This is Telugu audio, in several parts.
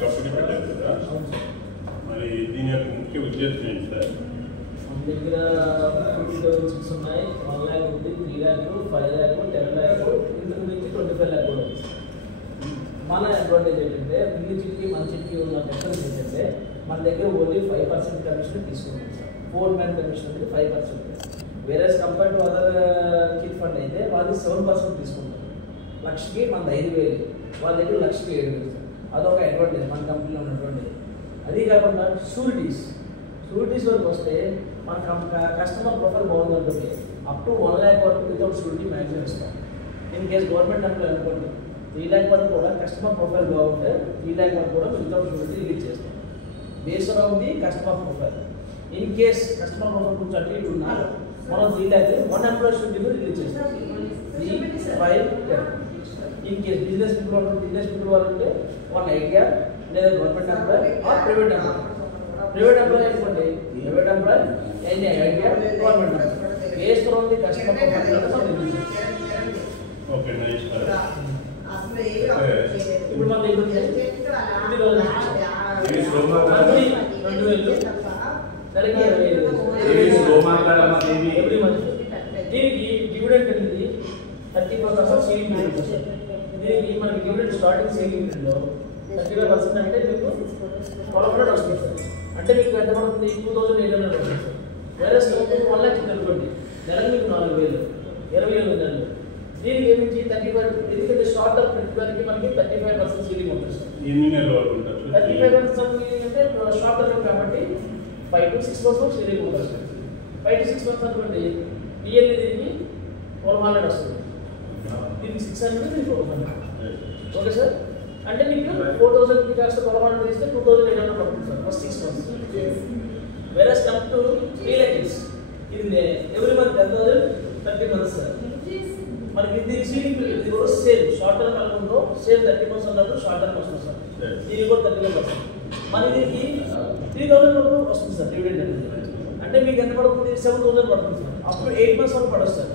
కంపెనీ పెట్టారు కదా, మరి దీని యొక్క ముఖ్య ఉద్దేశం ఏంటి సార్? మన దగ్గర 50,000 ఉన్నాయి, 1 lakh ఉంది, 3 lakh, 5 lakh, 10 lakh, ఇంతకు మించి 25 lakh కూడా ఉంది. మన అడ్వాంటేజ్ ఏంటంటే మిల్లి చిట్కి మన చిట్కి ఉన్న డిఫరెన్స్ ఏంటంటే మన దగ్గర ఓన్లీ 5% కమిషన్ తీసుకుంటాం సార్. 4 man కమిషన్ అనేది 5%. వేరే compare to other chit fund అయితే వాళ్ళు 7% తీసుకుంటారు. లక్షకి మన 5,000, వాళ్ళ దగ్గర లక్షకి 7,000 సార్. అదొక అడ్వాంటేజ్ మన కంపెనీలో ఉన్నటువంటి. అది కాకుండా షూరిటీస్ వరకు వస్తే మన కస్టమర్ ప్రొఫైల్ బాగుందనుకోండి, అప్ టు 1 lakh వరకు వితౌట్ షూరిటీ మ్యాక్సిమం ఇస్తాం. ఇన్ కేస్ గవర్నమెంట్ ఎంప్లాయ్ అనుకోండి 3 lakh వరకు కూడా కస్టమర్ ప్రొఫైల్ బాగుంటే 3 lakh వరకు కూడా వితౌట్ షూరిటీ రిలీజ్ చేస్తాం. Based on the customer profile. In case customer profile కొంచెం అటు ఇటు ఉన్నా మనం 3 lakh 1 ఎంప్లాయ్ షూరిటీ రిలీజ్ చేస్తాం. 3, 5, 10. ఇన్ కేస్ బిజినెస్ పీపుల్ వాళ్ళు ఉంటే 1 ఐడియా లేదా government employee or private employee అనుకోండి, private employee any idea government employee based on the customer profile. Okay, nice sir. ఇప్పుడు మన దగ్గర 20,000 దీనికి డివిడెండ్ అనేది 35% సేవింగ్ ఉంటుంది. దీనికి మనకి డివిడెండ్ స్టార్టింగ్ సేవింగ్ లో 35% అంటే మీకు 1200 వస్తుంది సార్. అంటే మీకు ఎంత పడుతుంది? 2,800 వస్తుంది సార్. వేరే 1 lakh అనుకోండి, నెలకు మీకు 4,000, 20,000 నెలలు. దీనికి ఏమించి 35, ఎందుకంటే షార్ట్ టర్మ్ పెట్టుకోవడానికి మనకి 35% సీలింగ్ ఉంటుంది సార్. 35% సీలింగ్ అంటే షార్ట్ టర్మ్ కాబట్టి 5 to 6 months సీలింగ్ ఉంటుంది సార్. 5 to 6 months అనుకోండి, ఇయర్లీ దీనికి 400 వస్తుంది. దీనికి 600, దీనికి 400. Okay sir. అంటే మీకు 4,000 కాస్త 400 తీస్తే 2,800 పడుతుంది సార్ ఫస్ట్ 6 months. వేరే కమ్ టు 3 lakhs, ఇది ఎవ్రీ మంత్ 10,000, 30 months సార్. మనకి ఇది సీలింగ్ ఇది కూడా సేమ్ షార్ట్ టర్మ్ అనుకుంటూ సేమ్ 30% ఉన్నప్పుడు షార్ట్ టర్మ్ వస్తుంది సార్. దీనికి కూడా 30%. మనకి దీనికి 3,000 వరకు వస్తుంది సార్ డివిడెండ్ అనేది. అంటే మీకు ఎంత పడుతుంది? 7,000 పడుతుంది సార్. అప్పుడు 8 months వరకు పడవచ్చు సార్.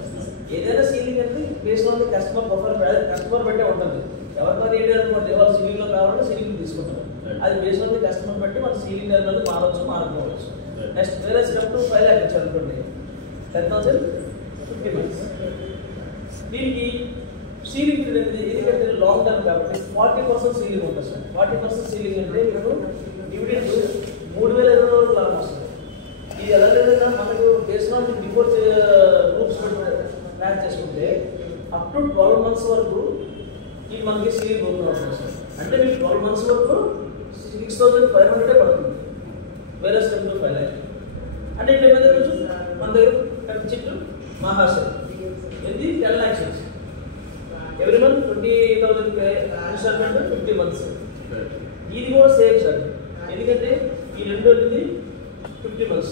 ఏదైనా సీలింగ్ అనేది based on the customer profile, customer బట్టే ఉంటుంది. ఎవరికైనా ఏడు అనుకోండి, వాళ్ళు సీలింగ్లో కావాలంటే సీలింగ్ తీసుకుంటారు. అది బేస్డ్ ఆన్ ది కస్టమర్ బట్టి మన సీలింగ్ అనేది మారవచ్చు, మారకపోవచ్చు. నెక్స్ట్ వేరే స్టెప్ టు 5 lakh వచ్చి అనుకోండి, 10,000, 50 months. దీనికి సీలింగ్ అనేది ఎందుకంటే లాంగ్ టర్మ్ కాబట్టి 40% సీలింగ్ ఉంటుంది సార్. 40% సీలింగ్ అంటే మీకు డివిడెండ్ 3,020 వరకు లాభం వస్తుంది. ఇది ఎలా లేదన్నా మనకు based on before rules plan చేసుకుంటే అప్ టు 12 months వరకు ఇది మనకి సీలింగ్ ఓపెన్ అవుతుంది సార్. అంటే మీకు 12 months వరకు 6,500 పడుతుంది. వేరే స్టెప్ టు 5 lakh. అంటే ఇట్లా మీద మన దగ్గర చిట్టు మహాశయ ఇది 10 lakhs every month 20,000 instalment 50 months. ఇది కూడా సేమ్ సార్. ఎందుకంటే ఈ రెండు అనేది 50 months.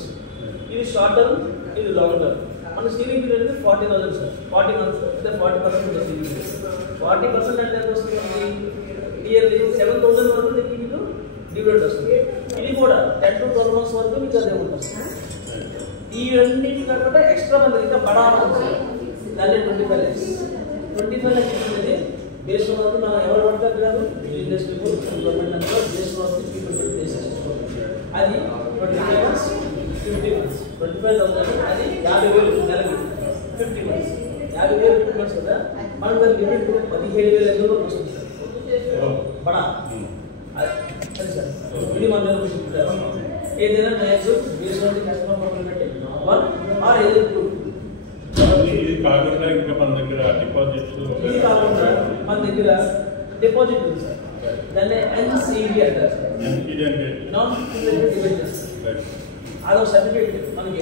ఇది షార్ట్ టర్మ్, ఇది లాంగ్ టర్మ్. మన సీలింగ్ పీరియడ్ అనేది 40,000 సార్. 40 months అంటే 40% ఉంటుంది సీలింగ్. 40% అంటే ఎంత వస్తుంది? ఇయర్లీ 7,000 వరకు మీకు డివిడెండ్ వస్తుంది. ఇది కూడా 10 to 12 months వరకు మీకు అదే ఉంటుంది. ఈ రెండింటి కాకుండా ఎక్స్ట్రా మంది ఇంకా బడా ఉంటుంది. దాన్ని 25 lakhs. 25 lakhs అనేది బేస్డ్ ఆన్ మనం ఎవరు పడతారు కాదు, business people, government employee, based on people అది 25 months, 50 months. 25,000 అది 50,000 నెలకి 50 months. 50,000 50 months కదా, మనం దాని లిమిట్ 17,000 వరకు వస్తుంది సార్. బడా అది సార్. ఇది మన ఏదైనా maximum based on the customer profile బట్టి 1 or either 2. ఇది కాకుండా ఇంకా మన దగ్గర డిపాజిట్స్, ఇది కాకుండా మన దగ్గర డిపాజిట్ ఉంది సార్. దాన్ని NCD అంటారు సార్. NCD అంటే నాన్ క్యూములేటివ్ డిబెంచర్స్. అదొక సర్టిఫికేట్ మనకి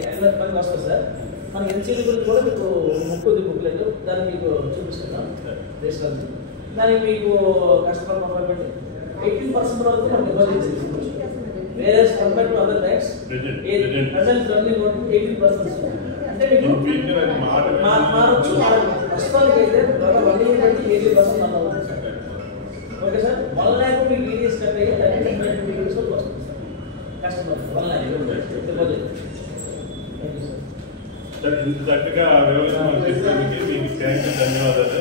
వస్తుంది సార్. మనకి NCD గురించి కూడా మీకు బుక్లెట్ దాన్ని మీకు చూపిస్తున్నాం. దానికి మీకు కస్టమర్ ప్రొఫైల్ బట్టి 18% వరకు మనం డిపాజిట్ చేసుకోవచ్చు. వేరే compare to other banks present running 18%. అంటే మీకు మారచ్చు. ప్రస్తుతానికి అయితే 1 year అంటే 80% అలా ఉంది సార్. Okay sir. 1 lakh మీకు ఈడీఎస్ కట్ అయ్యి 30% వస్తుంది సార్ కస్టమర్ 1 lakh డిపాజిట్. ఇంత చక్కగా వివరించినందుకు మీకు ధన్యవాదాలు.